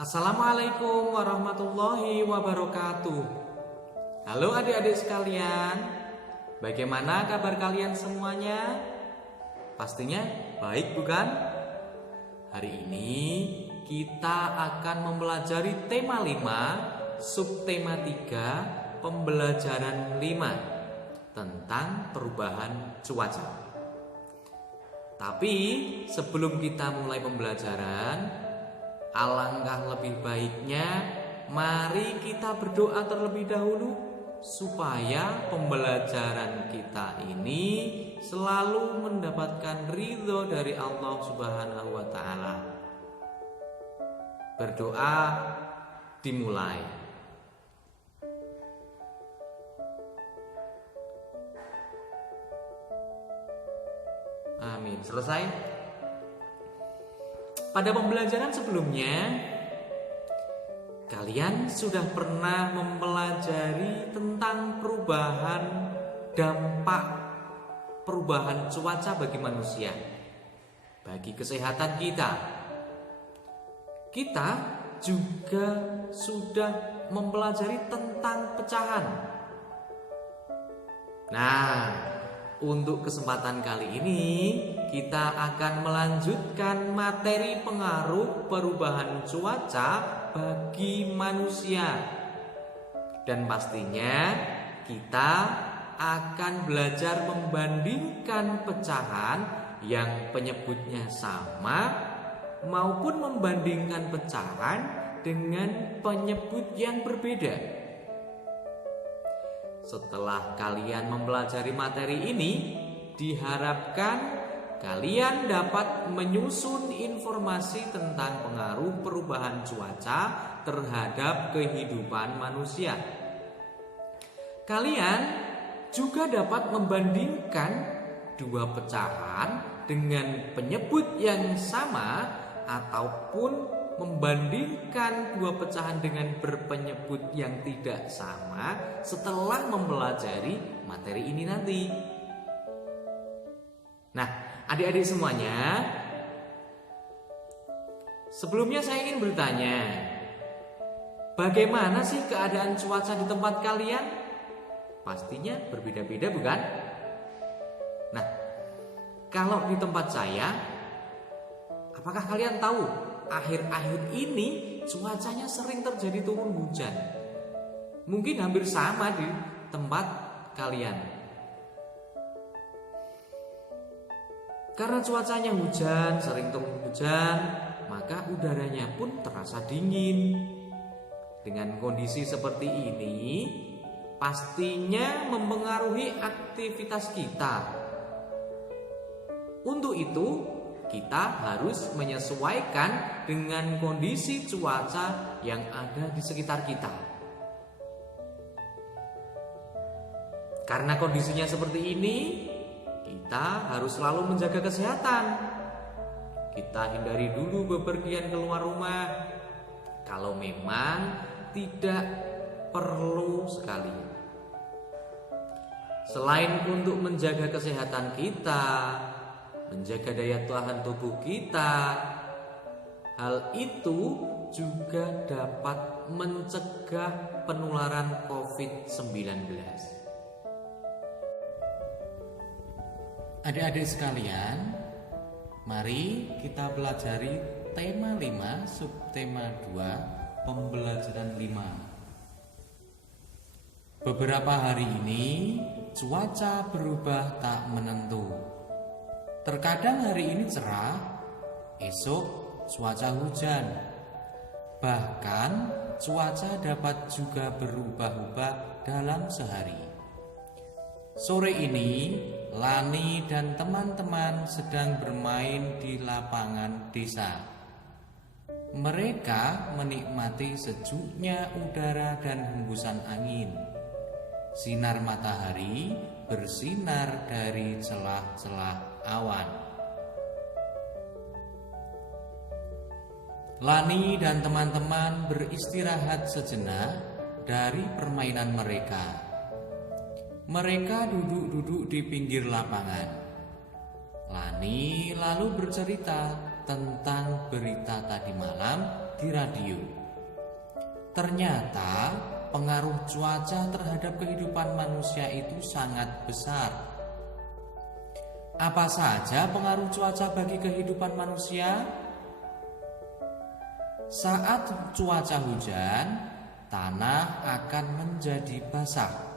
Assalamualaikum warahmatullahi wabarakatuh. Halo adik-adik sekalian, bagaimana kabar kalian semuanya? Pastinya baik bukan? Hari ini kita akan mempelajari tema 5, subtema 3, pembelajaran 5 tentang perubahan cuaca. Tapi sebelum kita mulai pembelajaran, alangkah lebih baiknya mari kita berdoa terlebih dahulu supaya pembelajaran kita ini selalu mendapatkan ridho dari Allah Subhanahu wa Ta'ala. Berdoa dimulai. Amin. Selesai. Pada pembelajaran sebelumnya, kalian sudah pernah mempelajari tentang dampak perubahan cuaca bagi manusia, bagi kesehatan kita. Kita juga sudah mempelajari tentang pecahan. Nah, untuk kesempatan kali ini kita akan melanjutkan materi pengaruh perubahan cuaca bagi manusia. Dan pastinya kita akan belajar membandingkan pecahan yang penyebutnya sama maupun membandingkan pecahan dengan penyebut yang berbeda. Setelah kalian mempelajari materi ini, diharapkan kalian dapat menyusun informasi tentang pengaruh perubahan cuaca terhadap kehidupan manusia. Kalian juga dapat membandingkan dua pecahan dengan penyebut yang sama ataupun membandingkan dua pecahan dengan berpenyebut yang tidak sama setelah mempelajari materi ini nanti. Nah, adik-adik semuanya, sebelumnya saya ingin bertanya, bagaimana sih keadaan cuaca di tempat kalian? Pastinya berbeda-beda bukan? Nah, kalau di tempat saya, apakah kalian tahu akhir-akhir ini cuacanya sering terjadi turun hujan? Mungkin hampir sama di tempat kalian. Karena cuacanya hujan, sering turun hujan, maka udaranya pun terasa dingin. Dengan kondisi seperti ini, pastinya mempengaruhi aktivitas kita. Untuk itu, kita harus menyesuaikan dengan kondisi cuaca yang ada di sekitar kita. Karena kondisinya seperti ini, kita harus selalu menjaga kesehatan. Kita hindari dulu bepergian keluar rumah kalau memang tidak perlu sekali. Selain untuk menjaga kesehatan kita, menjaga daya tahan tubuh kita, hal itu juga dapat mencegah penularan COVID-19. Adik-adik sekalian, mari kita pelajari tema 5, subtema 2, pembelajaran 5. Beberapa hari ini cuaca berubah tak menentu. Terkadang hari ini cerah, esok cuaca hujan. Bahkan cuaca dapat juga berubah-ubah dalam sehari. Sore ini, Lani dan teman-teman sedang bermain di lapangan desa. Mereka menikmati sejuknya udara dan hembusan angin. Sinar matahari bersinar dari celah-celah awan. Lani dan teman-teman beristirahat sejenak dari permainan mereka. Mereka duduk-duduk di pinggir lapangan. Lani lalu bercerita tentang berita tadi malam di radio. Ternyata pengaruh cuaca terhadap kehidupan manusia itu sangat besar. Apa saja pengaruh cuaca bagi kehidupan manusia? Saat cuaca hujan, tanah akan menjadi basah.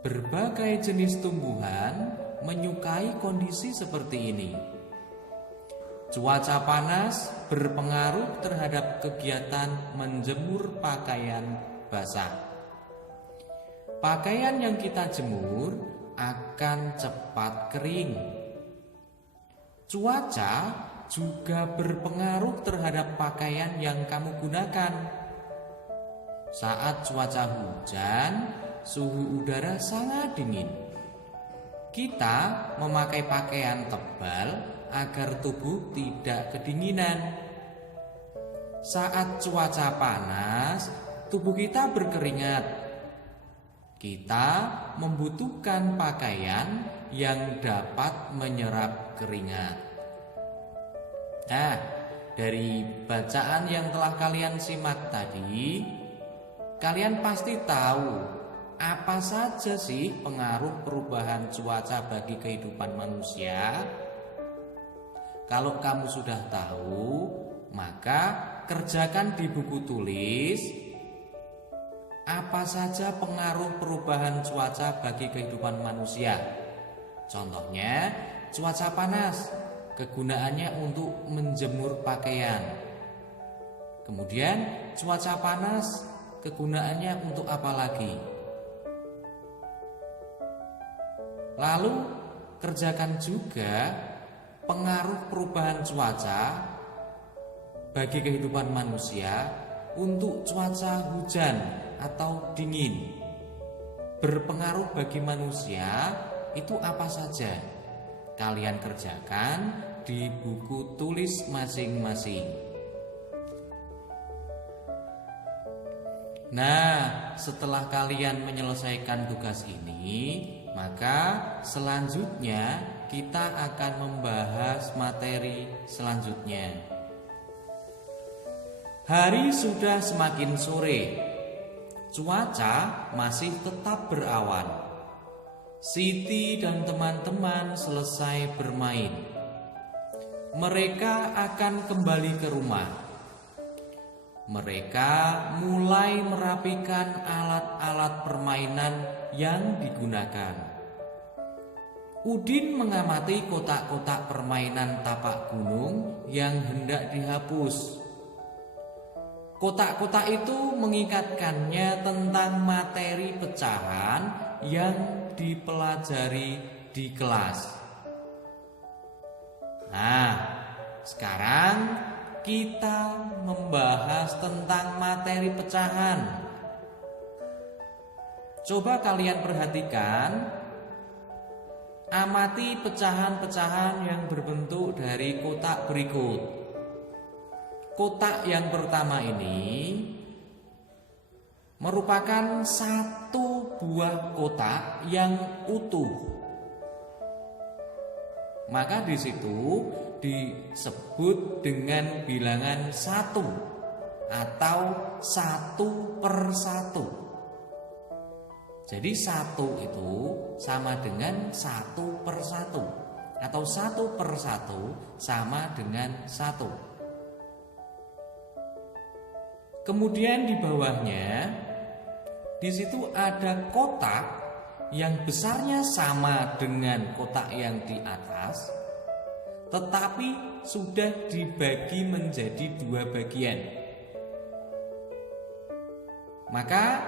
Berbagai jenis tumbuhan menyukai kondisi seperti ini. Cuaca panas berpengaruh terhadap kegiatan menjemur pakaian basah. Pakaian yang kita jemur akan cepat kering. Cuaca juga berpengaruh terhadap pakaian yang kamu gunakan. Saat cuaca hujan, suhu udara sangat dingin. Kita memakai pakaian tebal agar tubuh tidak kedinginan. Saat cuaca panas, tubuh kita berkeringat. Kita membutuhkan pakaian yang dapat menyerap keringat. Nah, dari bacaan yang telah kalian simak tadi, kalian pasti tahu apa saja sih pengaruh perubahan cuaca bagi kehidupan manusia. Kalau kamu sudah tahu, maka kerjakan di buku tulis apa saja pengaruh perubahan cuaca bagi kehidupan manusia. Contohnya, cuaca panas, kegunaannya untuk menjemur pakaian. Kemudian, cuaca panas, kegunaannya untuk apa lagi? Lalu, kerjakan juga pengaruh perubahan cuaca bagi kehidupan manusia untuk cuaca hujan atau dingin. Berpengaruh bagi manusia itu apa saja? Kalian kerjakan di buku tulis masing-masing. Nah, setelah kalian menyelesaikan tugas ini, maka selanjutnya kita akan membahas materi selanjutnya. Hari sudah semakin sore. Cuaca masih tetap berawan. Siti dan teman-teman selesai bermain. Mereka akan kembali ke rumah. Mereka mulai merapikan alat-alat permainan yang digunakan. Udin mengamati kotak-kotak permainan tapak gunung yang hendak dihapus. Kotak-kotak itu mengingatkannya tentang materi pecahan yang dipelajari di kelas. Nah, sekarang kita membahas tentang materi pecahan. Coba kalian perhatikan, amati pecahan-pecahan yang berbentuk dari kotak berikut. Kotak yang pertama ini merupakan satu buah kotak yang utuh. Maka di situ disebut dengan bilangan 1 atau 1/1. Jadi 1 itu sama dengan 1/1 atau 1/1 sama dengan 1. Kemudian di bawahnya di situ ada kotak yang besarnya sama dengan kotak yang di atas, tetapi sudah dibagi menjadi 2 bagian. Maka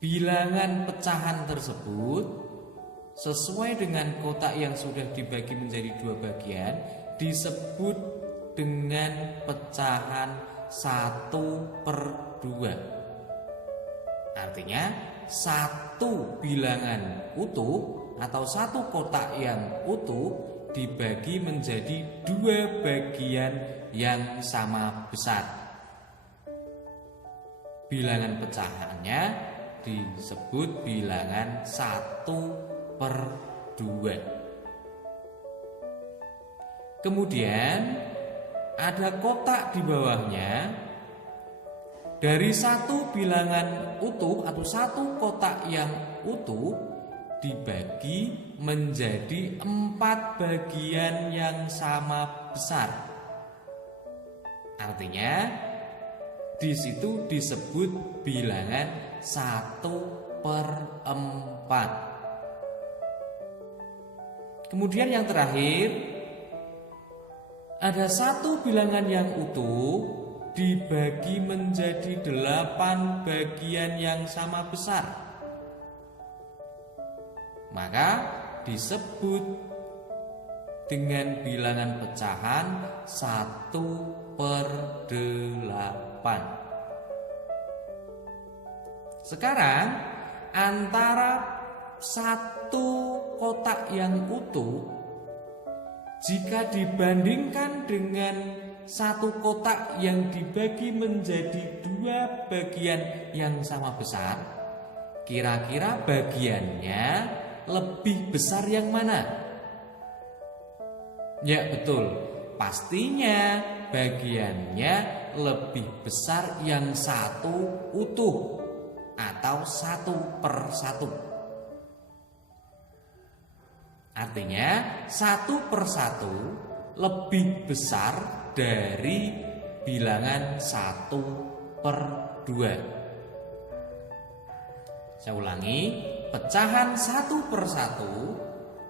bilangan pecahan tersebut sesuai dengan kotak yang sudah dibagi menjadi 2 bagian disebut dengan pecahan 1/2. Artinya 1 bilangan utuh atau 1 kotak yang utuh dibagi menjadi 2 bagian yang sama besar. Bilangan pecahannya disebut bilangan 1/2. Kemudian ada kotak di bawahnya. Dari satu bilangan utuh atau satu kotak yang utuh dibagi menjadi 4 bagian yang sama besar. Artinya di situ disebut bilangan 1/4. Kemudian yang terakhir, ada satu bilangan yang utuh dibagi menjadi 8 bagian yang sama besar. Maka disebut dengan bilangan pecahan 1/8. Sekarang antara satu kotak yang utuh jika dibandingkan dengan satu kotak yang dibagi menjadi 2 bagian yang sama besar, kira-kira bagiannya lebih besar yang mana? Ya betul, pastinya bagiannya lebih besar yang satu utuh atau 1/1. Artinya 1/1 lebih besar dari bilangan 1/2. Saya ulangi, pecahan 1/1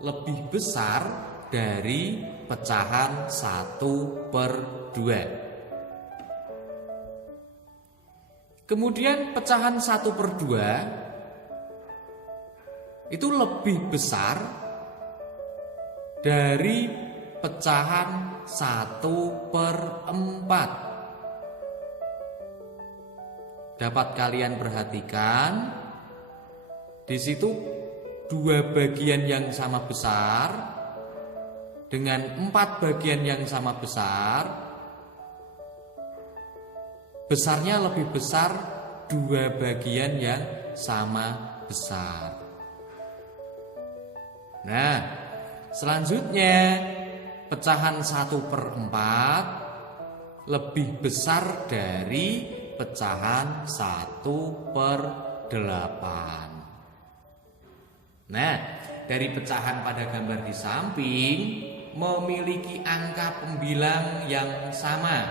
lebih besar dari pecahan 1/2. Kemudian pecahan 1/2 itu lebih besar dari pecahan 1/4. Dapat kalian perhatikan, di situ 2 bagian yang sama besar dengan 4 bagian yang sama besar. Besarnya lebih besar 2 bagian yang sama besar. Nah, selanjutnya pecahan 1/4 lebih besar dari pecahan 1/8. Nah, dari pecahan pada gambar di samping memiliki angka pembilang yang sama.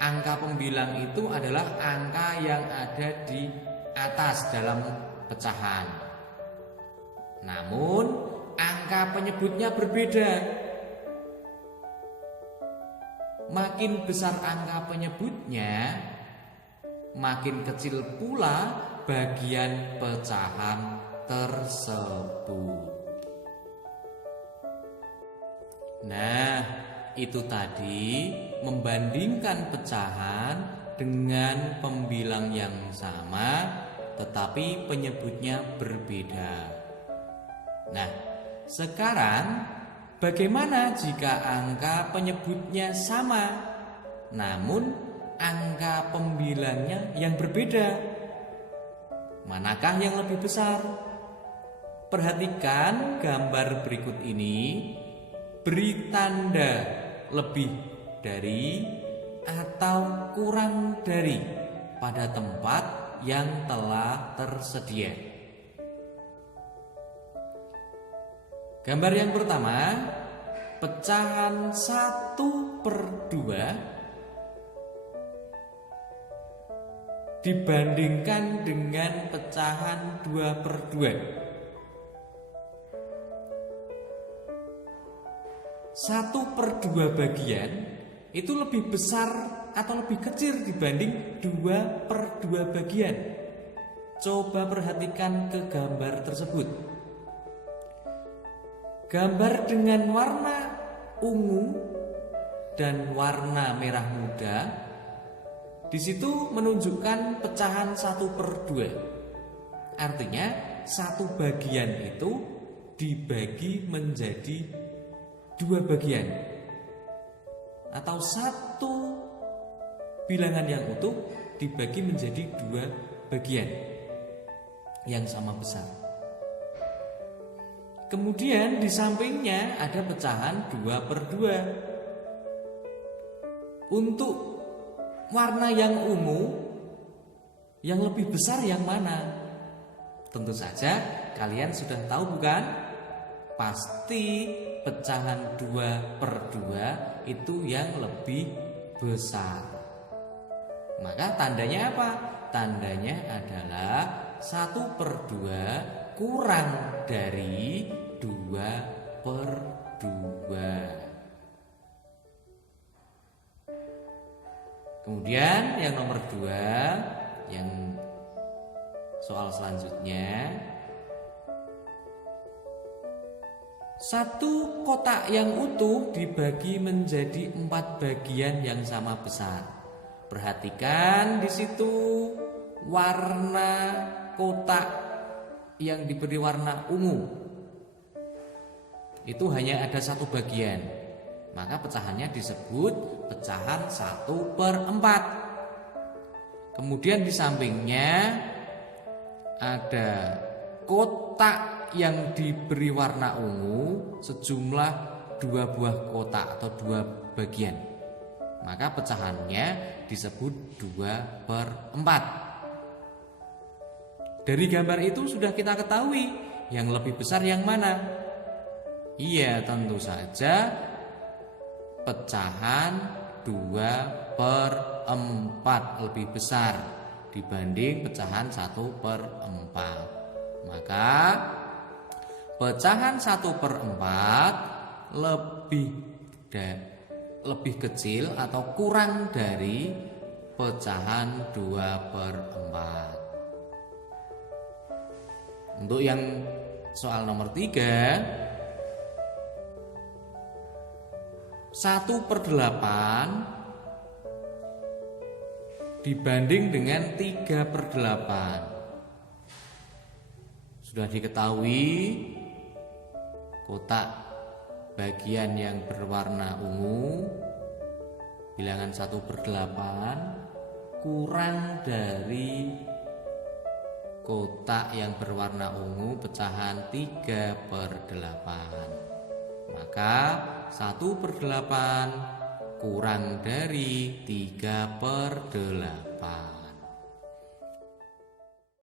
Angka pembilang itu adalah angka yang ada di atas dalam pecahan. Namun angka penyebutnya berbeda. Makin besar angka penyebutnya, makin kecil pula bagian pecahan tersebut. Nah, itu tadi membandingkan pecahan dengan pembilang yang sama tetapi penyebutnya berbeda. Nah, sekarang bagaimana jika angka penyebutnya sama namun angka pembilangnya yang berbeda? Manakah yang lebih besar? Perhatikan gambar berikut ini. Beri tanda lebih dari atau kurang dari pada tempat yang telah tersedia. Gambar yang pertama, pecahan 1/2 dibandingkan dengan pecahan 2/2. 1/2 bagian itu lebih besar atau lebih kecil dibanding 2/2 bagian. Coba perhatikan ke gambar tersebut. Gambar dengan warna ungu dan warna merah muda di situ menunjukkan pecahan 1/2. Artinya satu bagian itu dibagi menjadi 2 bagian atau satu bilangan yang utuh dibagi menjadi 2 bagian yang sama besar. Kemudian di sampingnya ada pecahan 2/2. untuk warna yang ungu, yang lebih besar yang mana? Tentu saja kalian sudah tahu bukan? Pasti pecahan 2/2 itu yang lebih besar. Maka tandanya apa? Tandanya adalah 1/2 kurang dari 2/2. Kemudian yang nomor 2, yang soal selanjutnya, satu kotak yang utuh dibagi menjadi 4 bagian yang sama besar. Perhatikan di situ warna kotak yang diberi warna ungu itu hanya ada 1 bagian. Maka pecahannya disebut pecahan 1/4. Kemudian di sampingnya ada kotak yang diberi warna ungu sejumlah 2 buah kotak atau 2 bagian. Maka pecahannya disebut 2/4. Dari gambar itu sudah kita ketahui yang lebih besar yang mana? Iya, tentu saja pecahan 2/4 lebih besar dibanding pecahan 1/4. Maka pecahan 1/4 lebih kecil atau kurang dari pecahan 2/4. Untuk yang soal nomor 3, 1/8 dibanding dengan 3/8. Sudah diketahui kotak bagian yang berwarna ungu bilangan 1/8 kurang dari kotak yang berwarna ungu pecahan 3/8. Maka 1/8 kurang dari 3/8.